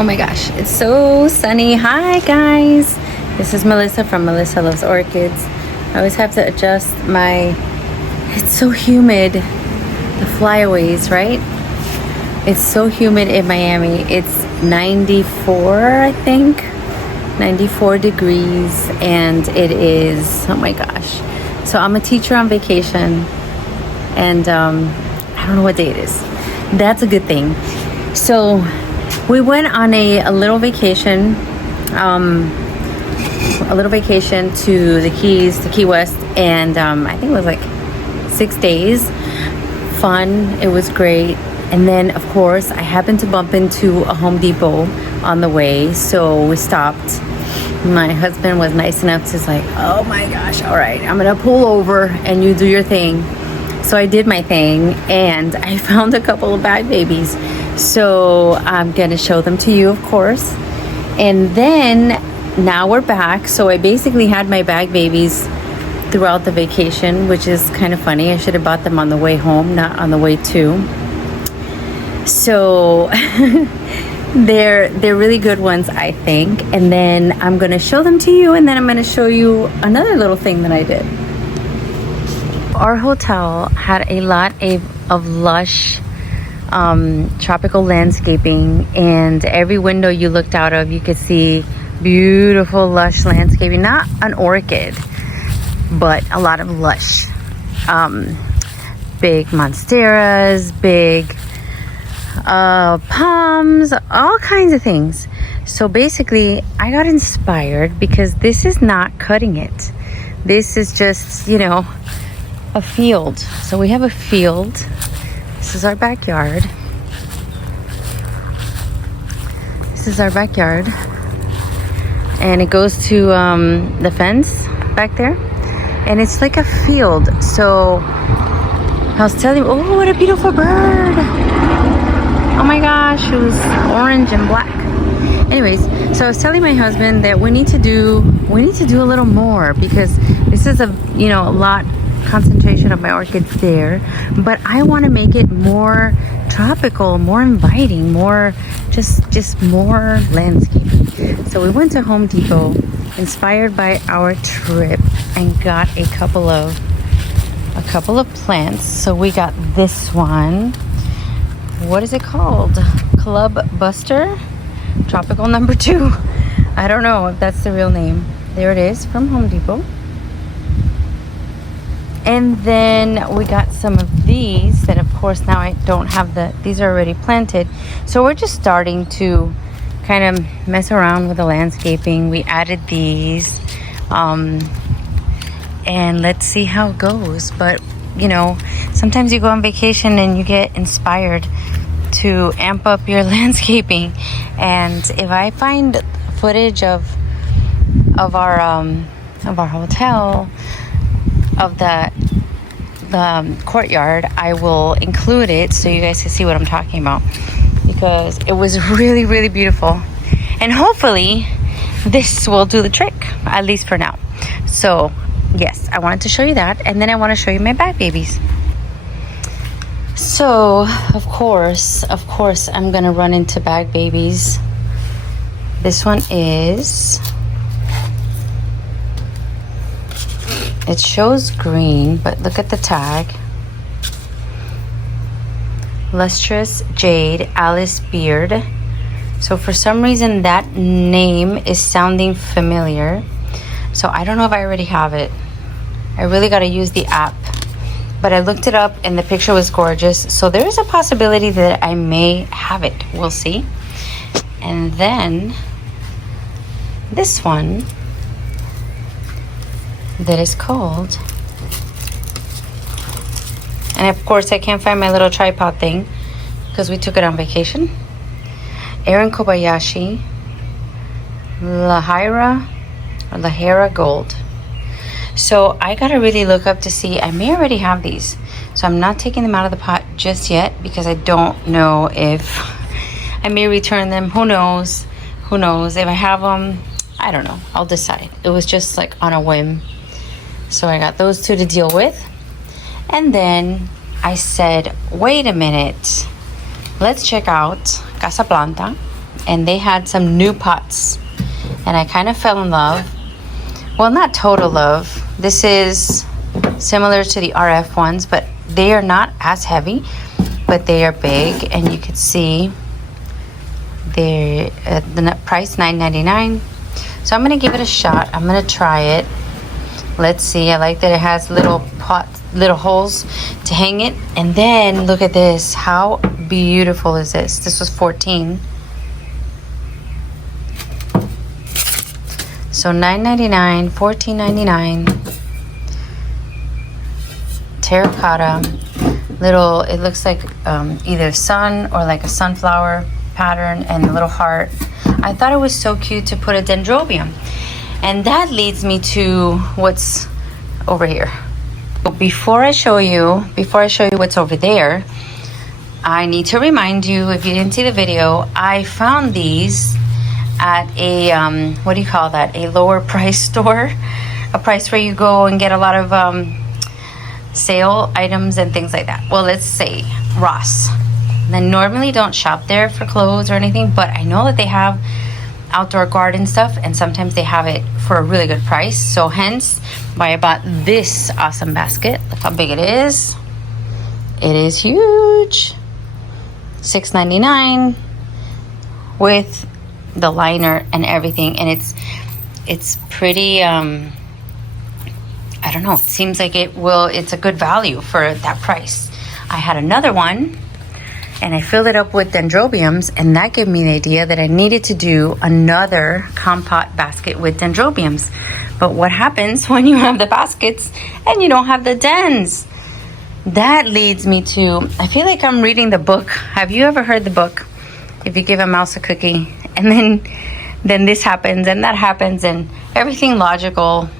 Oh my gosh, it's so sunny. Hi guys, this is Melissa from Melissa Loves Orchids. I always have to adjust my, it's so humid, the flyaways, right? It's so humid in Miami. It's 94, I think, 94 degrees, and it is, oh my gosh. So I'm a teacher on vacation, and I don't know what day it is. That's a good thing. So we went on a little vacation, to the Keys, to Key West, and I think it was like 6 days. Fun, it was great. And then of course I happened to bump into a Home Depot on the way, so we stopped. My husband was nice enough to like, oh my gosh, all right, I'm gonna pull over and you do your thing. So I did my thing, and I found a couple of bag babies. So I'm gonna show them to you, of course. And then now we're back. So I basically had my bag babies throughout the vacation, which is kind of funny. I should have bought them on the way home, not on the way to. So they're really good ones, I think. And then I'm gonna show them to you, and then I'm gonna show you another little thing that I did. Our hotel had a lot of lush tropical landscaping, and every window you looked out of, you could see beautiful lush landscaping. Not an orchid, but a lot of lush, big monsteras, big palms, all kinds of things. So basically I got inspired because this is not cutting it. This is just, you know, a field. So we have a field. This is our backyard. This is our backyard, and it goes to the fence back there, and it's like a field. So I was telling you, oh, what a beautiful bird. Oh my gosh, it was orange and black. Anyways, so I was telling my husband that we need to do a little more, because this is a lot concentration of my orchids there, but I want to make it more tropical, more inviting, more just more landscaping. So we went to Home Depot, inspired by our trip, and got a couple of plants. So we got this one. What is it called? Club Buster Tropical number 2. I don't know if that's the real name. There it is from Home Depot. And then we got some of these that, of course, now I don't have these are already planted. So we're just starting to kind of mess around with the landscaping. We added these, and let's see how it goes. But, you know, sometimes you go on vacation and you get inspired to amp up your landscaping. And if I find footage of our hotel, of the courtyard, I will include it so you guys can see what I'm talking about, because it was really, really beautiful. And hopefully this will do the trick, at least for now. So yes, I wanted to show you that, and then I want to show you my bag babies. So of course I'm gonna run into bag babies. This one is, it shows green, but look at the tag. Lustrous Jade Alice Beard. So for some reason that name is sounding familiar. So I don't know if I already have it. I really got to use the app. But I looked it up and the picture was gorgeous. So there is a possibility that I may have it. We'll see. And then this one that is called, and of course I can't find my little tripod thing because we took it on vacation. Erin Kobayashi Lahira Gold. So I gotta really look up to see, I may already have these, so I'm not taking them out of the pot just yet because I don't know if I may return them. Who knows if I have them. I don't know, I'll decide. It was just like on a whim. So I got those two to deal with. And then I said, wait a minute, let's check out Casa Planta. and they had some new pots, and I kind of fell in love. Well, not total love. This is similar to the RF ones, but they are not as heavy, but they are big, and you can see they're the net price $9.99. So I'm gonna give it a shot. I'm gonna try it. Let's see. I like that it has little pots, little holes to hang it. And then look at this. How beautiful is this? This was $14. So $9.99, $14.99. Terracotta. Little, it looks like either sun or like a sunflower pattern and a little heart. I thought it was so cute to put a dendrobium. And that leads me to what's over here. But before I show you what's over there, I need to remind you, if you didn't see the video, I found these at a, what do you call that? A lower price store. A price where you go and get a lot of sale items and things like that. Well, let's say Ross. I normally don't shop there for clothes or anything, but I know that they have outdoor garden stuff, and sometimes they have it for a really good price. So hence why I bought this awesome basket. Look how big it is. It is huge. $6.99 with the liner and everything, and it's pretty I don't know, it seems like it's a good value for that price. I had another one and I filled it up with dendrobiums, and that gave me the idea that I needed to do another compote basket with dendrobiums. But what happens when you have the baskets and you don't have the dens? That leads me to, I feel like I'm reading the book. Have you ever heard the book? If you give a mouse a cookie and then this happens and that happens and everything logical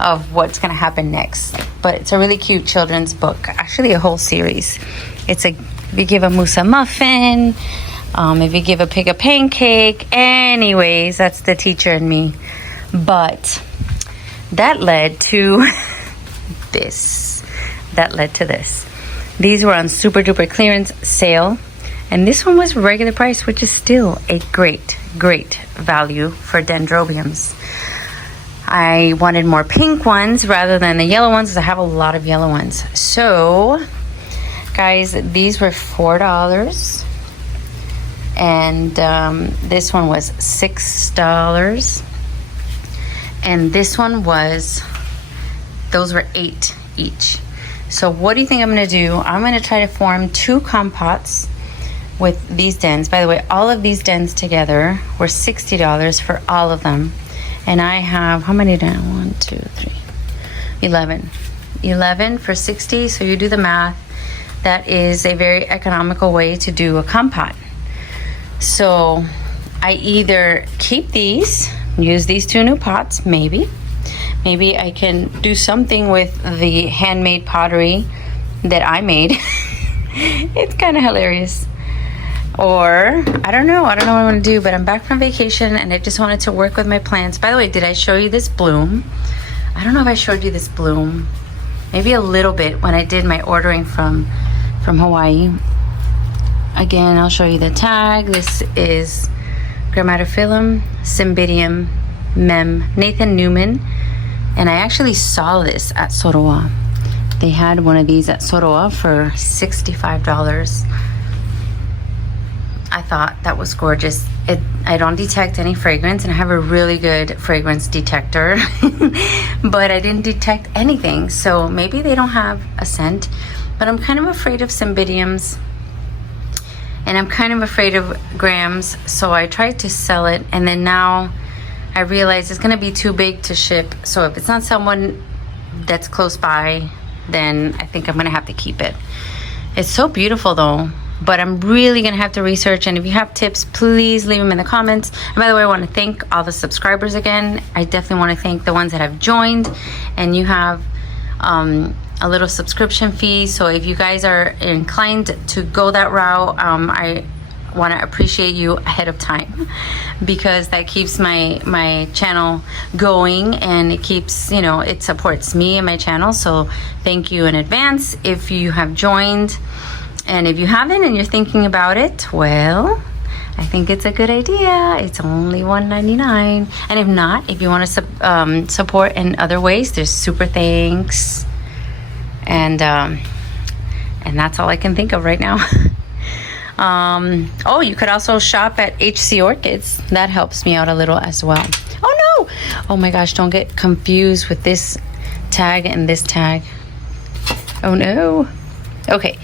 of what's going to happen next. But it's a really cute children's book, actually a whole series. It's if you give a moose a muffin, if you give a pig a pancake. Anyways, that's the teacher in me. But that led to this. These were on super duper clearance sale, and this one was regular price, which is still a great value for dendrobiums. I wanted more pink ones rather than the yellow ones because I have a lot of yellow ones. So guys, these were $4, and this one was $6, and this one those were $8 each. So what do you think I'm going to do? I'm going to try to form 2 compotes with these dens. By the way, all of these dens together were $60 for all of them. And I have, how many now? 1, 2, 3, 11. 11 for 60, so you do the math. That is a very economical way to do a compote. So I either keep these, use these 2 new pots, maybe I can do something with the handmade pottery that I made. It's kind of hilarious. Or I don't know what I want to do, but I'm back from vacation and I just wanted to work with my plants. By the way, did I show you this bloom? I don't know if I showed you this bloom. Maybe a little bit when I did my ordering from Hawaii. Again, I'll show you the tag. This is Grammatophyllum cymbidium mem, Nathan Newman. And I actually saw this at Soroa. They had one of these at Soroa for $65. I thought that was gorgeous. I don't detect any fragrance, and I have a really good fragrance detector, but I didn't detect anything. So maybe they don't have a scent, but I'm kind of afraid of cymbidiums, and I'm kind of afraid of grams. So I tried to sell it, and then now I realize it's going to be too big to ship. So if it's not someone that's close by, then I think I'm going to have to keep it. It's so beautiful though. But I'm really going to have to research. And if you have tips, please leave them in the comments. And by the way, I want to thank all the subscribers again. I definitely want to thank the ones that have joined. And you have a little subscription fee. So if you guys are inclined to go that route, I want to appreciate you ahead of time. Because that keeps my channel going. And it keeps, it supports me and my channel. So thank you in advance if you have joined. And if you haven't and you're thinking about it, well, I think it's a good idea. It's only $1.99. And if not, if you want to support in other ways, there's super thanks. And that's all I can think of right now. Oh, you could also shop at HC Orchids. That helps me out a little as well. Oh no! Oh my gosh, don't get confused with this tag and this tag. Oh no. Okay,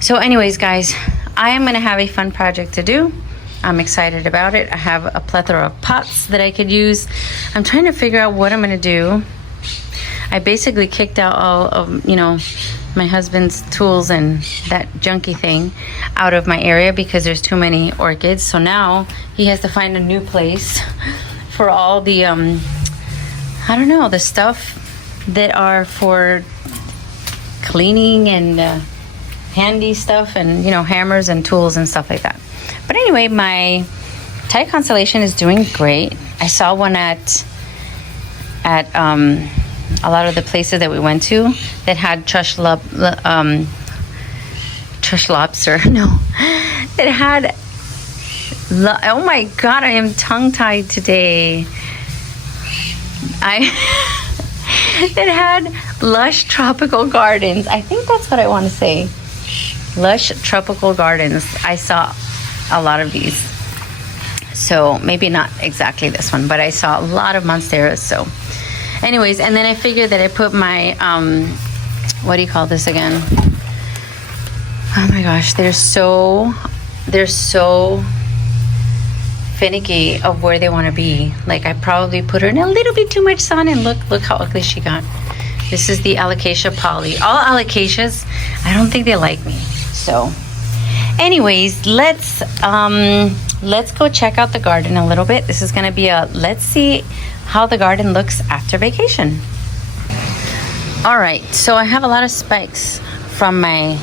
so anyways, guys, I am gonna have a fun project to do. I'm excited about it. I have a plethora of pots that I could use. I'm trying to figure out what I'm gonna do. I basically kicked out all of, my husband's tools and that junky thing out of my area because there's too many orchids. So now he has to find a new place for all the, I don't know, the stuff that are for cleaning and handy stuff and, hammers and tools and stuff like that. But anyway, my Thai constellation is doing great. I saw one at a lot of the places that we went to that had trush lobster. No, it had. Oh my God, I am tongue-tied today. It had lush tropical gardens. I think that's what I want to say. Lush tropical gardens. I saw a lot of these. So maybe not exactly this one, but I saw a lot of monsteras. So anyways, and then I figured that I put my, what do you call this again? Oh my gosh, they're so finicky of where they want to be. Like I probably put her in a little bit too much sun and look how ugly she got. This is the alocasia poly. All alocasias, I don't think they like me. So anyways, let's go check out the garden a little bit. This is gonna be let's see how the garden looks after vacation. All right, so I have a lot of spikes from my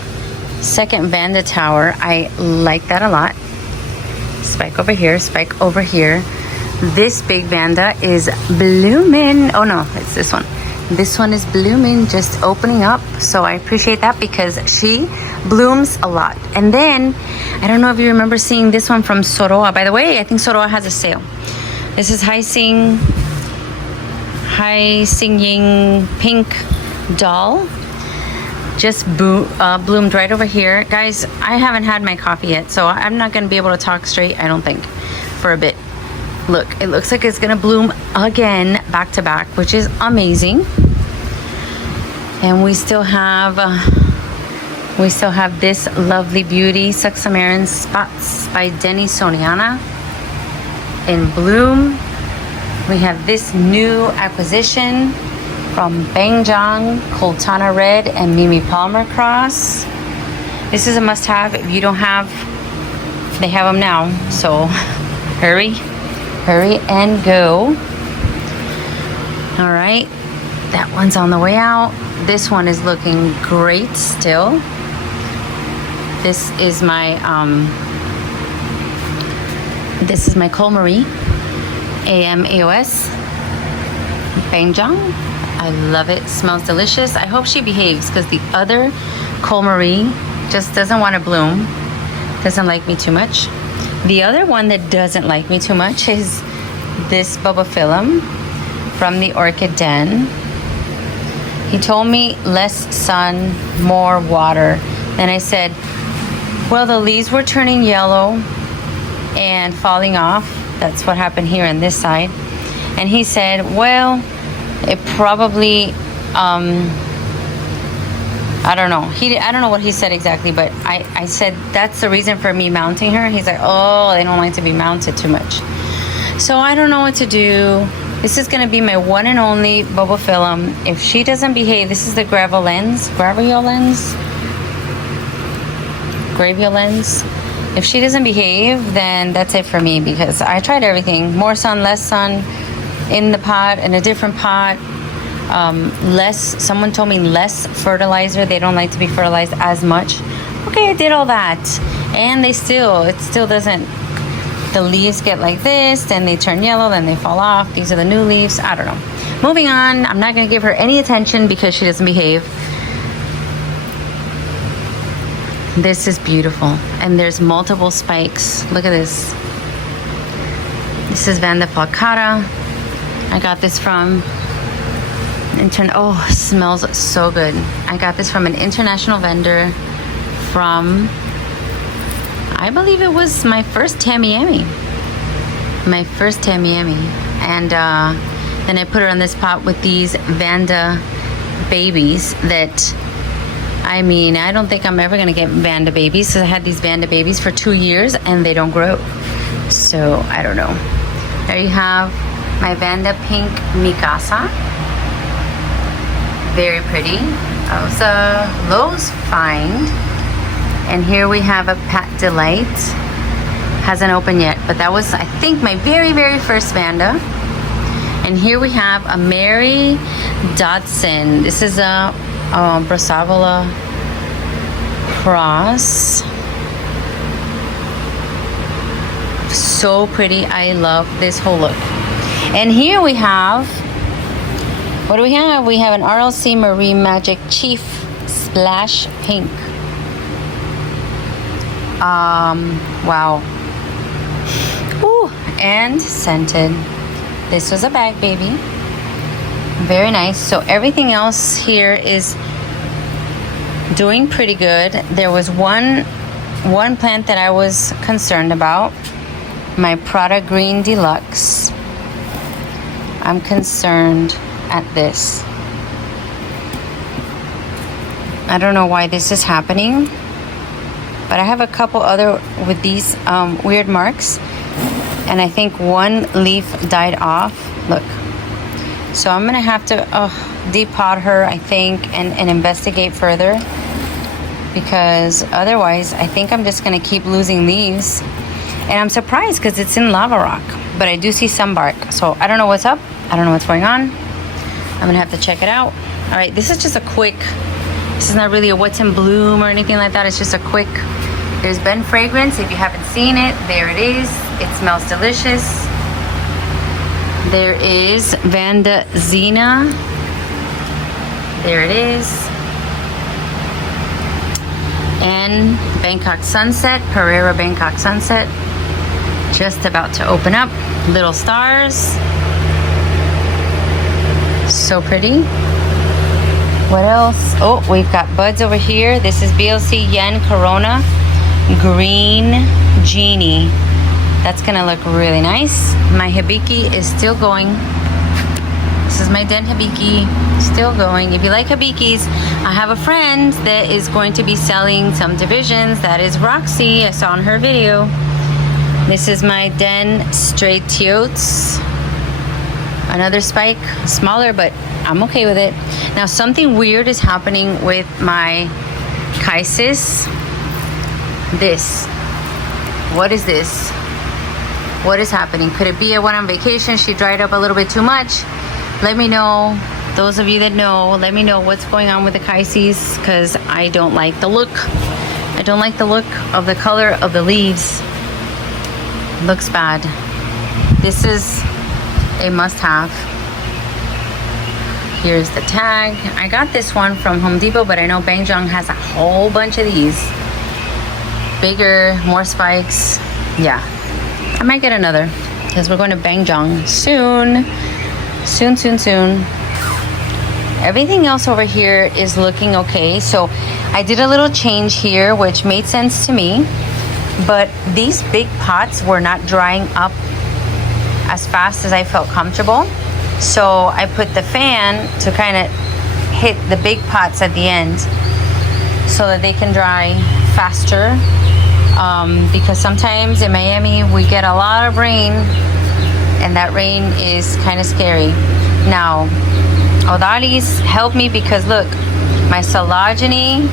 second Vanda tower. I like that a lot. Spike over here, spike over here. This big Vanda is blooming. Oh no, it's this one. This one is blooming, just opening up. So I appreciate that because she blooms a lot. And then, I don't know if you remember seeing this one from Soroa. By the way, I think Soroa has a sale. This is Hai Sing Ying Pink Doll. Just bloomed right over here. Guys, I haven't had my coffee yet, so I'm not gonna be able to talk straight, I don't think, for a bit. Look, it looks like it's gonna bloom again back to back, which is amazing. And we still have this lovely beauty, Suxamarin Spots by Denny Soniana in bloom. We have this new acquisition from Bangjang, Coltana Red and Mimi Palmer Cross. This is a must-have. If you don't have, they have them now. So hurry and go. All right, that one's on the way out. This one is looking great still. This is my Colmarie AM AOS Bangjang. I love it. Smells delicious. I hope she behaves because the other Colmarie just doesn't want to bloom. Doesn't like me too much. The other one that doesn't like me too much is this Bobophyllum from the Orchid Den. He told me less sun, more water. And I said, well, the leaves were turning yellow and falling off. That's what happened here on this side. And he said, well, it probably, I don't know. I don't know what he said exactly, but I said that's the reason for me mounting her. He's like, oh, they don't like to be mounted too much. So I don't know what to do. This is going to be my one and only Bobophyllum. If she doesn't behave, this is the Graveolens. If she doesn't behave, then that's it for me because I tried everything. More sun, less sun, in the pot, in a different pot. Someone told me less fertilizer. They don't like to be fertilized as much. Okay, I did all that. And it still doesn't, the leaves get like this, then they turn yellow, then they fall off. These are the new leaves. I don't know. Moving on, I'm not gonna give her any attention because she doesn't behave. This is beautiful. And there's multiple spikes. Look at this. This is Vanda falcata. I got this from oh, smells so good. I got this from an international vendor from, I believe it was my first Tamiami. My first Tamiami. And then I put her on this pot with these Vanda babies that, I mean, I don't think I'm ever gonna get Vanda babies, because I had these Vanda babies for 2 years and they don't grow. So I don't know. There you have my Vanda pink Mikasa. Very pretty. That was a Lowe's find. And here we have a Pat Delight. Hasn't opened yet, but that was, I think, my very, very first Vanda. And here we have a Mary Dodson. This is a Brassavola cross. So pretty. I love this whole look. And here we have, what do we have? We have an RLC Marie Magic Chief Splash Pink. Wow. Ooh, and scented. This was a bag baby. Very nice. So everything else here is doing pretty good. There was one plant that I was concerned about. My Prada Green Deluxe. I'm concerned at this. I don't know why this is happening, but I have a couple other with these weird marks, and I think one leaf died off. Look. So I'm gonna have to depot her, I think, and investigate further, because otherwise I think I'm just gonna keep losing leaves. And I'm surprised because it's in lava rock, but I do see some bark. So I don't know what's up. I don't know what's going on. I'm gonna have to check it out. All right, this is just a quick, this is not really a what's in bloom or anything like that. It's just a quick, there's been fragrance. If you haven't seen it, there it is. It smells delicious. There is Vanda Zena. There it is. And Bangkok Sunset, Pereira Bangkok Sunset. Just about to open up. Little stars. So pretty. What else? Oh, we've got buds over here. This is BLC Yen Corona Green Genie. That's gonna look really nice. My Hibiki is still going. This is my Den Hibiki, still going. If you like Hibikis, I have a friend that is going to be selling some divisions. That is Roxy. I saw in her video. This is my Den Straight Teotes. Another spike, smaller, but I'm okay with it. Now, something weird is happening with my Chisis. This. What is this? What is happening? Could it be I went on vacation? She dried up a little bit too much. Let me know. Those of you that know, let me know what's going on with the Chisis, because I don't like the look. I don't like the look of the color of the leaves. Looks bad. This is a must-have. Here's the tag. I got this one from Home Depot, but I know Bangjong has a whole bunch of these. Bigger, more spikes. Yeah. I might get another, because we're going to Bangjong soon. Soon. Everything else over here is looking okay. So I did a little change here, which made sense to me. But these big pots were not drying up as fast as I felt comfortable. So I put the fan to kind of hit the big pots at the end so that they can dry faster. Because sometimes in Miami we get a lot of rain, and that rain is kind of scary. Now, Odalis helped me, because look, my Sologeny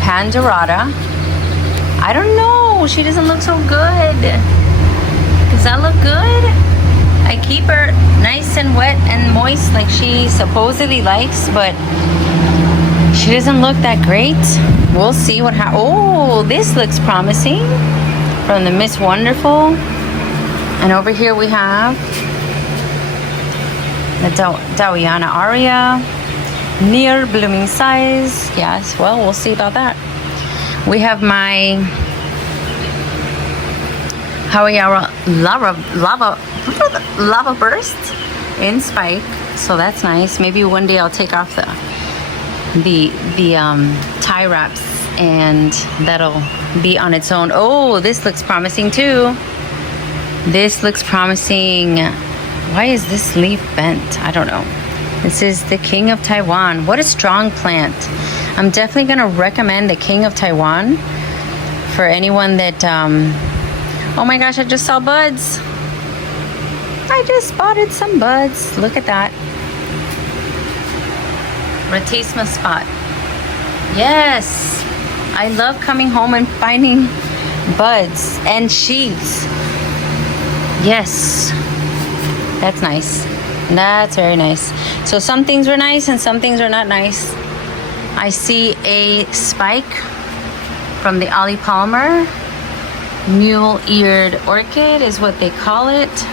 Pandorata, I don't know, she doesn't look so good. Does that look good? I keep her nice and wet and moist like she supposedly likes, but she doesn't look that great. We'll see what happens. Oh, this looks promising from the Miss Wonderful. And over here we have the Dawiana Aria, near blooming size. Yes, well, we'll see about that. We have my Hawaii lava burst in spike, so that's nice. Maybe one day I'll take off the tie wraps and that'll be on its own. Oh, this looks promising too. This looks promising. Why is this leaf bent? I don't know. This is the King of Taiwan. What a strong plant. I'm definitely gonna recommend the King of Taiwan for anyone that, oh my gosh, I just saw buds. I just spotted some buds. Look at that. Ratisma spot. Yes. I love coming home and finding buds and sheaths. Yes. That's nice. That's very nice. So some things were nice and some things are not nice. I see a spike from the Ollie Palmer. Mule-eared orchid is what they call it.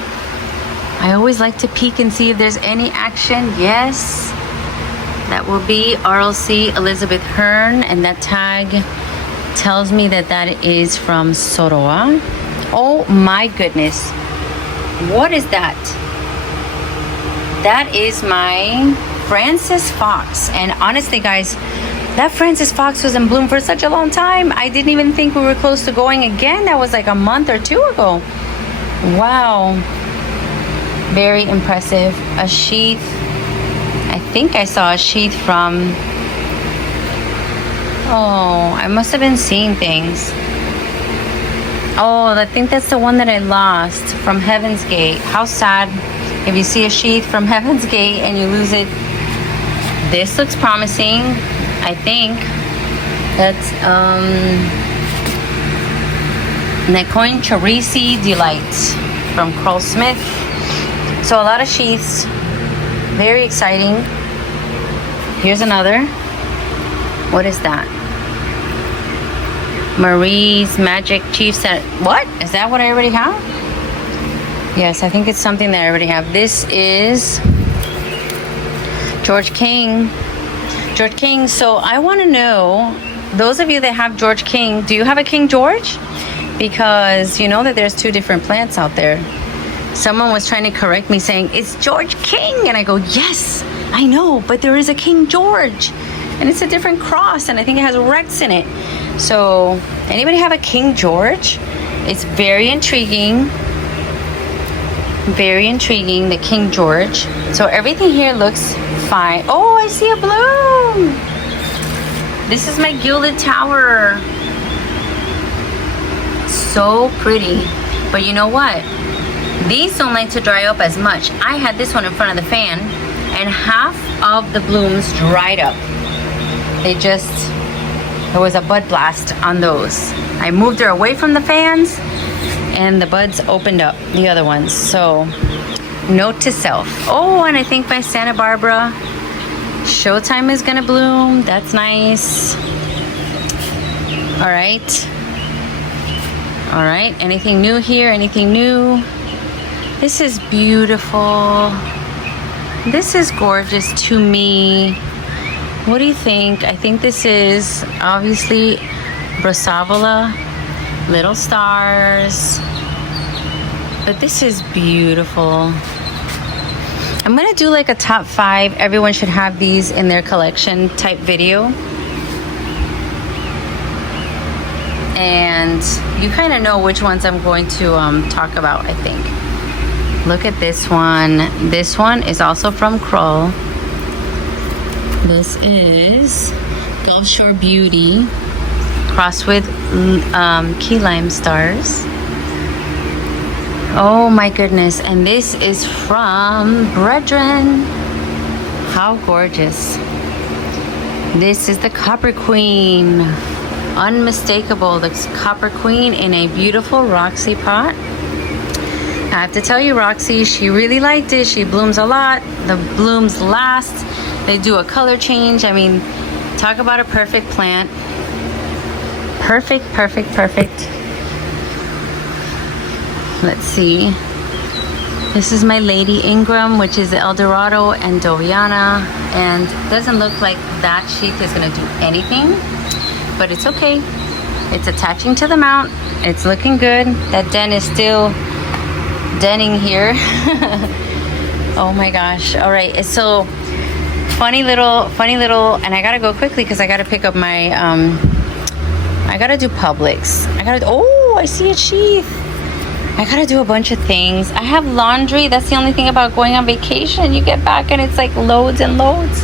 I always like to peek and see if there's any action. Yes. That will be RLC Elizabeth Hearn, and that tag tells me that that is from Soroa. Oh my goodness. What is that? That is my Francis Fox. And honestly, guys, that Francis Fox was in bloom for such a long time. I didn't even think we were close to going again. That was like a month or two ago. Wow. Very impressive. A sheath. I think I saw a sheath from... Oh, I must have been seeing things. Oh, I think that's the one that I lost from Heaven's Gate. How sad if you see a sheath from Heaven's Gate and you lose it. This looks promising, I think. That's Necoin Charisi Delight from Carl Smith. So a lot of sheaths. Very exciting. Here's another. What is that? Marie's Magic Chief Set. What? Is that what I already have? Yes, I think it's something that I already have. This is George King. George King. So I want to know, those of you that have George King, do you have a King George? Because you know that there's two different plants out there. Someone was trying to correct me saying, it's George King. And I go, yes, I know, but there is a King George. And it's a different cross, and I think it has Rex in it. So, anybody have a King George? It's very intriguing. Very intriguing, the King George. So, everything here looks fine. Oh, I see a bloom. This is my Gilded Tower. So pretty. But you know what? These don't like to dry up as much. I had this one in front of the fan, and half of the blooms dried up. There was a bud blast on those. I moved her away from the fans, and the buds opened up, the other ones. So, note to self. Oh, and I think by Santa Barbara, Showtime is gonna bloom. That's nice. All right. All right, anything new here? Anything new? This is beautiful. This is gorgeous to me. What do you think? I think this is obviously Brosavola, Little Stars. But this is beautiful. I'm gonna do like a top 5. Everyone should have these in their collection type video. And you kind of know which ones I'm going to talk about, I think. Look at this one. This one is also from Kroll. This is Gulf Shore Beauty crossed with key lime stars. Oh my goodness. And this is from Brethren. How gorgeous. This is the Copper Queen. Unmistakable. The Copper Queen in a beautiful Roxy pot. I have to tell you, Roxy, she really liked it. She blooms a lot. The blooms last. They do a color change. I mean, talk about a perfect plant. Perfect, perfect, perfect. Let's see. This is my Lady Ingram, which is the Eldorado and Doviana. And it doesn't look like that sheath is going to do anything. But it's okay. It's attaching to the mount. It's looking good. That dent is still denting here. Oh my gosh. All right, so funny little, and I gotta go quickly because I gotta pick up my, I gotta do Publix. Oh, I see a sheath. I gotta do a bunch of things. I have laundry. That's the only thing about going on vacation. You get back and it's like loads and loads.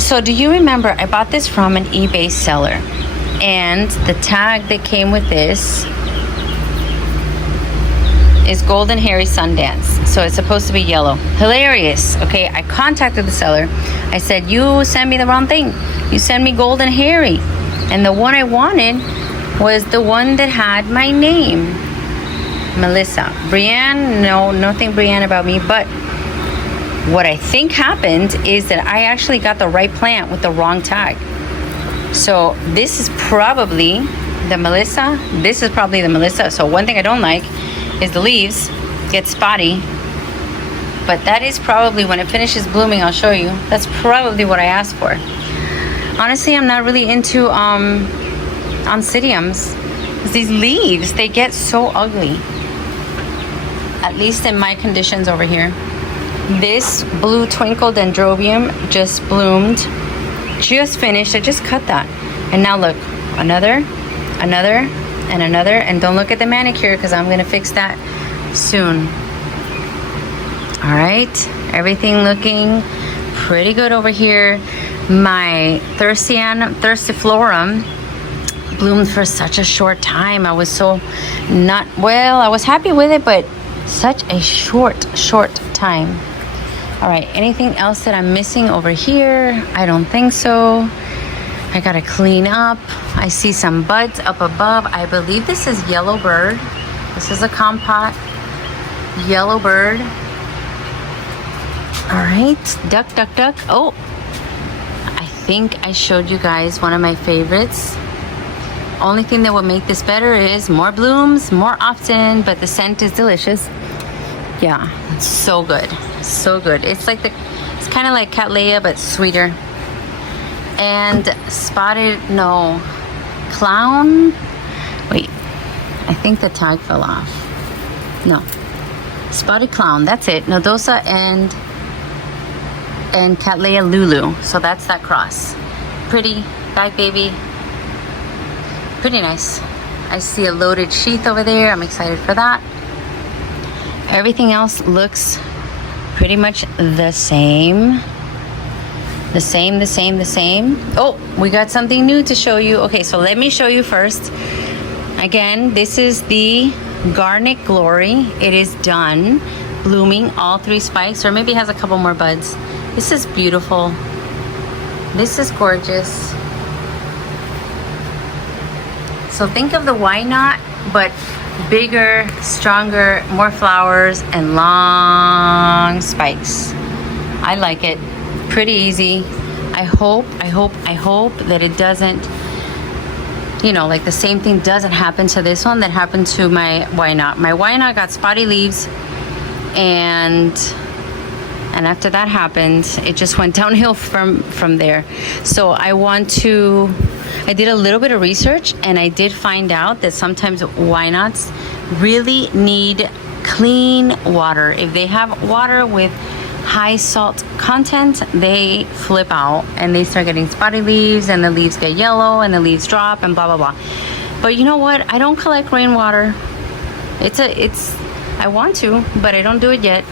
So do you remember I bought this from an eBay seller, and the tag that came with this is Golden Hairy Sundance. So it's supposed to be yellow. Hilarious. Okay, I contacted the seller. I said, you sent me the wrong thing. You sent me Golden Hairy. And the one I wanted was the one that had my name. Melissa. Brienne, no, nothing Brienne about me, but what I think happened is that I actually got the right plant with the wrong tag. So this is probably the Melissa. This is probably the Melissa. So one thing I don't like is the leaves get spotty. But that is probably, when it finishes blooming, I'll show you. That's probably what I asked for. Honestly, I'm not really into oncidiums. These leaves, they get so ugly. At least in my conditions over here. This blue twinkle dendrobium just bloomed, just finished. I just cut that, and now look, another, and another. And don't look at the manicure because I'm gonna fix that soon. All right, everything looking pretty good over here. My Thirstiflorum bloomed for such a short time. I was so not well. I was happy with it, but such a short time. All right, anything else that I'm missing over here? I don't think so. I gotta clean up. I see some buds up above. I believe this is yellow bird. This is a compote yellow bird. All right, duck. Oh, I think I showed you guys one of my favorites. Only thing that would make this better is more blooms more often, but the scent is delicious. Yeah, it's so good. So good. It's like it's kind of like Cattleya, but sweeter. And clown. Wait, I think the tag fell off. No, spotted clown. That's it. Nodosa and Cattleya Lulu. So that's that cross. Pretty bag baby. Pretty nice. I see a loaded sheath over there. I'm excited for that. Everything else looks pretty much the same. The same. Oh, we got something new to show you. Okay, so let me show you first. Again, this is the Garnet Glory. It is done blooming all 3 spikes, or maybe it has a couple more buds. This is beautiful. This is gorgeous. So think of the why not, but bigger, stronger, more flowers, and long spikes. I like it. Pretty easy. I hope that it doesn't, like the same thing doesn't happen to this one that happened to my why not. My why not got spotty leaves, and after that happened, it just went downhill from there. So I did a little bit of research, and I did find out that sometimes why nots really need clean water. If they have water with high salt content, they flip out and they start getting spotty leaves, and the leaves get yellow and the leaves drop and blah blah blah. But you know what? I don't collect rainwater. I want to, but I don't do it yet.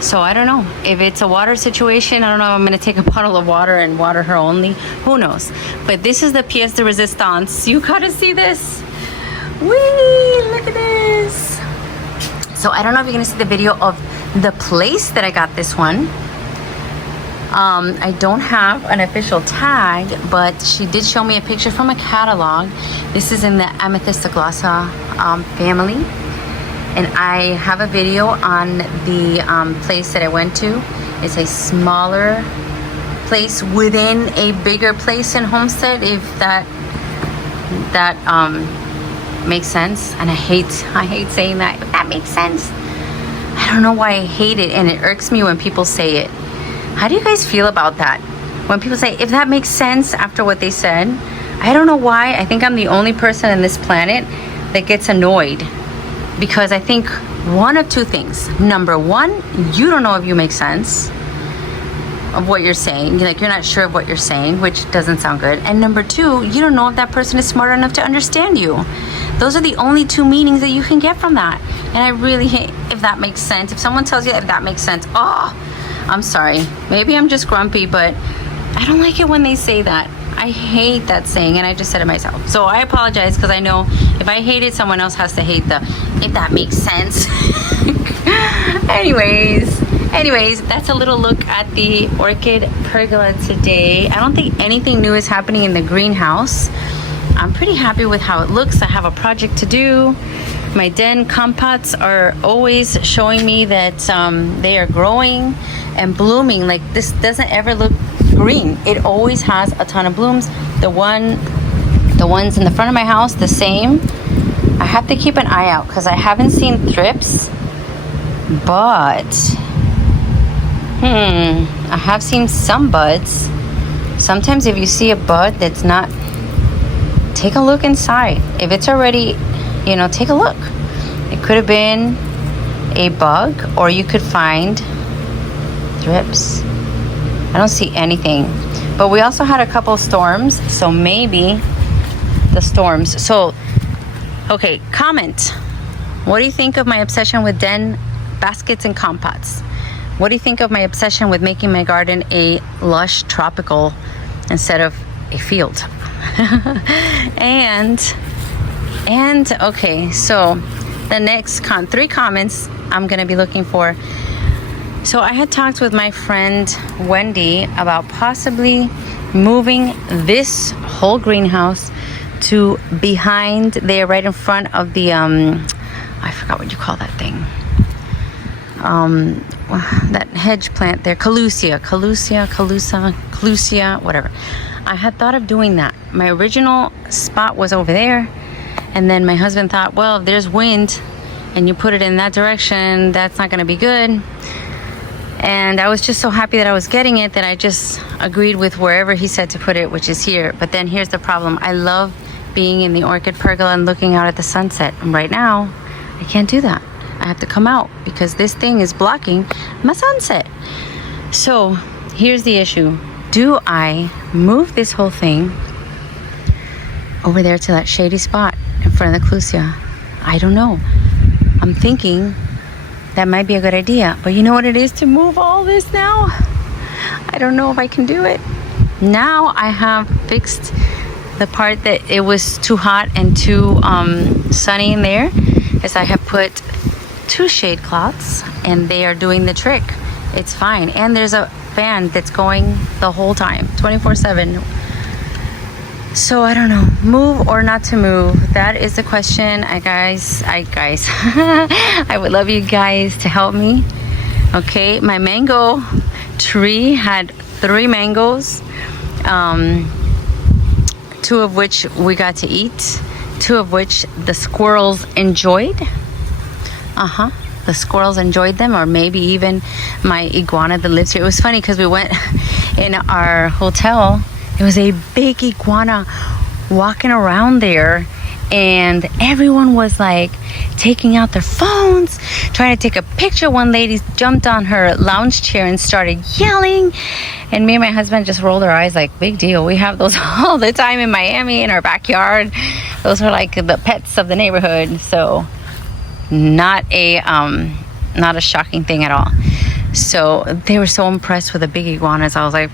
So I don't know if it's a water situation. I don't know if I'm gonna take a bottle of water and water her only. Who knows? But this is the pièce de résistance. You gotta see this. Whee! Look at this. So I don't know if you're gonna see the video of the place that I got this one. I don't have an official tag, but she did show me a picture from a catalog. This is in the Amethystoglossa family. And I have a video on the place that I went to. It's a smaller place within a bigger place in Homestead, if that makes sense. And I hate saying that. If that makes sense. I don't know why I hate it, and it irks me when people say it. How do you guys feel about that? When people say, if that makes sense after what they said, I don't know why. I think I'm the only person on this planet that gets annoyed, because I think one of two things. Number one, you don't know if you make sense of what you're saying. Like, you're not sure of what you're saying, which doesn't sound good. And number two, you don't know if that person is smart enough to understand you. Those are the only two meanings that you can get from that. And I really hate if that makes sense. If someone tells you if that makes sense, oh, I'm sorry. Maybe I'm just grumpy, but I don't like it when they say that. I hate that saying, and I just said it myself. So I apologize, because I know if I hate it, someone else has to hate the, if that makes sense. Anyways, that's a little look at the orchid pergola today. I don't think anything new is happening in the greenhouse. I'm pretty happy with how it looks. I have a project to do. My den compots are always showing me that they are growing and blooming. Like, this doesn't ever look green. It always has a ton of blooms. The ones in the front of my house, the same. I have to keep an eye out because I haven't seen thrips, but I have seen some buds. Sometimes if you see a bud that's not, take a look inside. If it's already, take a look. It could have been a bug, or you could find thrips. I don't see anything, but we also had a couple storms, so maybe the storms. So, okay, comment. What do you think of my obsession with den baskets and compots? What do you think of my obsession with making my garden a lush tropical instead of a field? and okay, so the next three comments I'm gonna be looking for. So I had talked with my friend Wendy about possibly moving this whole greenhouse to behind there, right in front of the I forgot what you call that thing, that hedge plant there, Calusia, whatever. I had thought of doing that. My original spot was over there, and then my husband thought, well, if there's wind and you put it in that direction, that's not going to be good. And I was just so happy that I was getting it that I just agreed with wherever he said to put it, which is here. But then here's the problem. I love being in the orchid pergola and looking out at the sunset. And right now, I can't do that. I have to come out because this thing is blocking my sunset. So here's the issue. Do I move this whole thing over there to that shady spot in front of the Clusia? I don't know. I'm thinking that might be a good idea, but you know what it is to move all this now? I don't know if I can do it. Now I have fixed the part that it was too hot and too sunny in there, is I have put 2 shade cloths and they are doing the trick. It's fine. And there's a fan that's going the whole time, 24/7. So I don't know, move or not to move. That is the question. Guys, I would love you guys to help me. Okay, my mango tree had 3 mangoes, 2 of which we got to eat, 2 of which the squirrels enjoyed. The squirrels enjoyed them, or maybe even my iguana that lives here. It was funny because we went in our hotel. There was a big iguana walking around there, and everyone was like taking out their phones, trying to take a picture. One lady jumped on her lounge chair and started yelling, and me and my husband just rolled our eyes like, big deal. We have those all the time in Miami in our backyard. Those are like the pets of the neighborhood. So not a shocking thing at all. So they were so impressed with the big iguanas. I was like,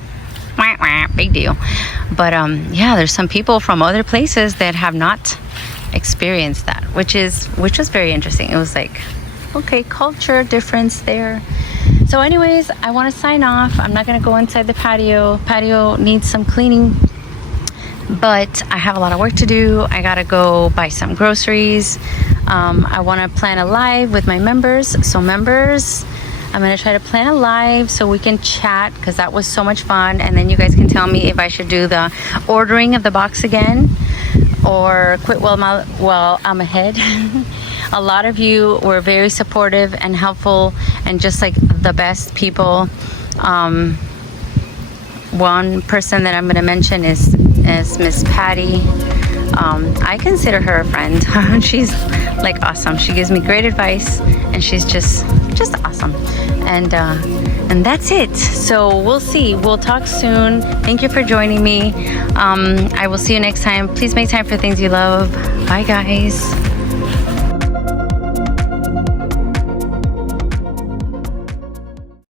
wah, wah, big deal. But yeah, there's some people from other places that have not experienced that, which was very interesting. It was like, okay, culture difference there. So anyways, I want to sign off. I'm not going to go inside the patio. Patio needs some cleaning, but I have a lot of work to do. I gotta go buy some groceries. I want to plan a live with my members. So members, I'm going to try to plan a live so we can chat, because that was so much fun. And then you guys can tell me if I should do the ordering of the box again or quit while I'm ahead. A lot of you were very supportive and helpful and just like the best people. One person that I'm going to mention is is Miss Patty. I consider her a friend. She's like awesome. She gives me great advice, and she's just awesome. And that's it. So we'll see. We'll talk soon. Thank you for joining me. I will see you next time. Please make time for things you love. Bye, guys.